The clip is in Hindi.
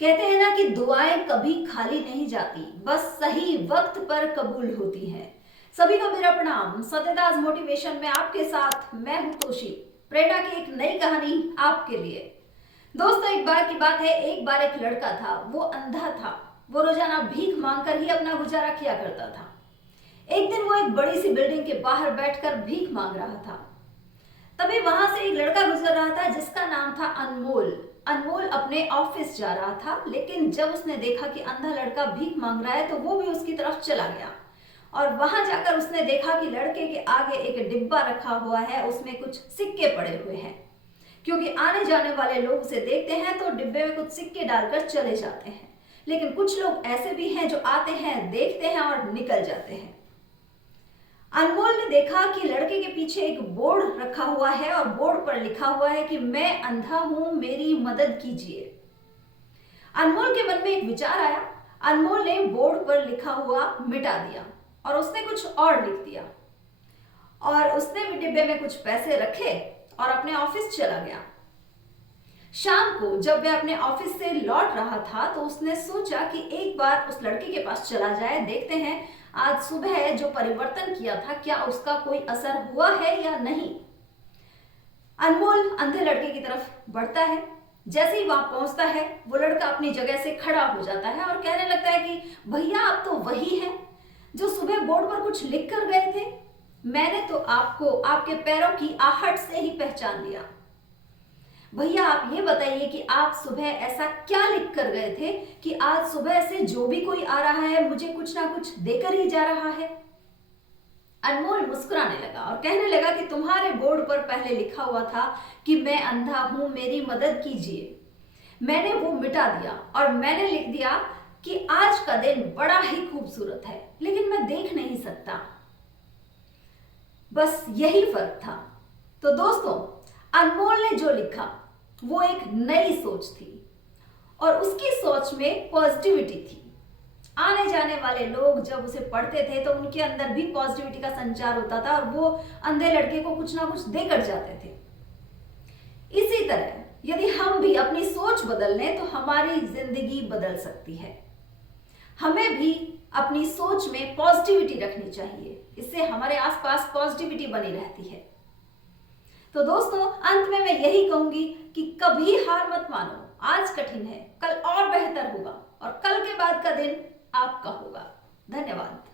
कहते हैं ना कि दुआएं कभी खाली नहीं जाती, बस सही वक्त पर कबूल होती हैं। सभी को मेरा प्रणाम। सत्यदास मोटिवेशन में आपके साथ मैं हूं तोशी। प्रेरणा की एक नई कहानी आपके लिए। दोस्तों, एक बार की बात है, एक बार एक लड़का था। वो अंधा था। वो रोजाना भीख मांगकर ही अपना गुजारा किया करता था। एक दिन वो एक बड़ी सी बिल्डिंग के बाहर बैठकर भीख मांग रहा था। तभी वहां से एक लड़का गुजर रहा था जिसका नाम था अनमोल। अनमोल अपने ऑफिस जा रहा था, लेकिन जब उसने देखा कि अंधा लड़का भीख मांग रहा है तो वो भी उसकी तरफ चला गया। और वहां जाकर उसने देखा कि लड़के के आगे एक डिब्बा रखा हुआ है, उसमें कुछ सिक्के पड़े हुए हैं। क्योंकि आने जाने वाले लोग उसे देखते हैं तो डिब्बे में कुछ सिक्के डालकर चले जाते हैं। लेकिन कुछ लोग ऐसे भी हैं जो आते हैं, देखते हैं और निकल जाते हैं। अनमोल ने देखा कि लड़के के पीछे एक बोर्ड रखा हुआ है और बोर्ड पर लिखा हुआ है कि मैं अंधा हूं, मेरी मदद कीजिए। अनमोल के मन में एक विचार आया। अनमोल ने बोर्ड पर लिखा हुआ मिटा दिया और उसने कुछ और लिख दिया। और उसने भी डिब्बे में कुछ पैसे रखे और अपने ऑफिस चला गया। शाम को जब वह अपने ऑफिस से लौट रहा था तो उसने सोचा कि एक बार उस लड़के के पास चला जाए, देखते हैं आज सुबह जो परिवर्तन किया था क्या उसका कोई असर हुआ है या नहीं। अनमोल अंधे लड़के की तरफ बढ़ता है। जैसे ही वहां पहुंचता है वो लड़का अपनी जगह से खड़ा हो जाता है और कहने लगता है कि भैया, आप तो वही हैं जो सुबह बोर्ड पर कुछ लिख कर गए थे। मैंने तो आपको आपके पैरों की आहट से ही पहचान लिया। भैया, आप ये बताइए कि आप सुबह ऐसा क्या लिख कर गए थे कि आज सुबह से जो भी कोई आ रहा है मुझे कुछ ना कुछ देकर ही जा रहा है। अनमोल मुस्कुराने लगा और कहने लगा कि तुम्हारे बोर्ड पर पहले लिखा हुआ था कि मैं अंधा हूं, मेरी मदद कीजिए। मैंने वो मिटा दिया और मैंने लिख दिया कि आज का दिन बड़ा ही खूबसूरत है, लेकिन मैं देख नहीं सकता। बस यही फर्क था। तो दोस्तों, अनमोल ने जो लिखा वो एक नई सोच थी और उसकी सोच में पॉजिटिविटी थी। आने जाने वाले लोग जब उसे पढ़ते थे तो उनके अंदर भी पॉजिटिविटी का संचार होता था और वो अंधे लड़के को कुछ ना कुछ देकर जाते थे। इसी तरह यदि हम भी अपनी सोच बदल लें तो हमारी जिंदगी बदल सकती है। हमें भी अपनी सोच में पॉजिटिविटी रखनी चाहिए, इससे हमारे आसपास पॉजिटिविटी बनी रहती है। तो दोस्तों, अंत में मैं यही कहूंगी कि कभी हार मत मानो। आज कठिन है, कल और बेहतर होगा और कल के बाद का दिन आपका होगा। धन्यवाद।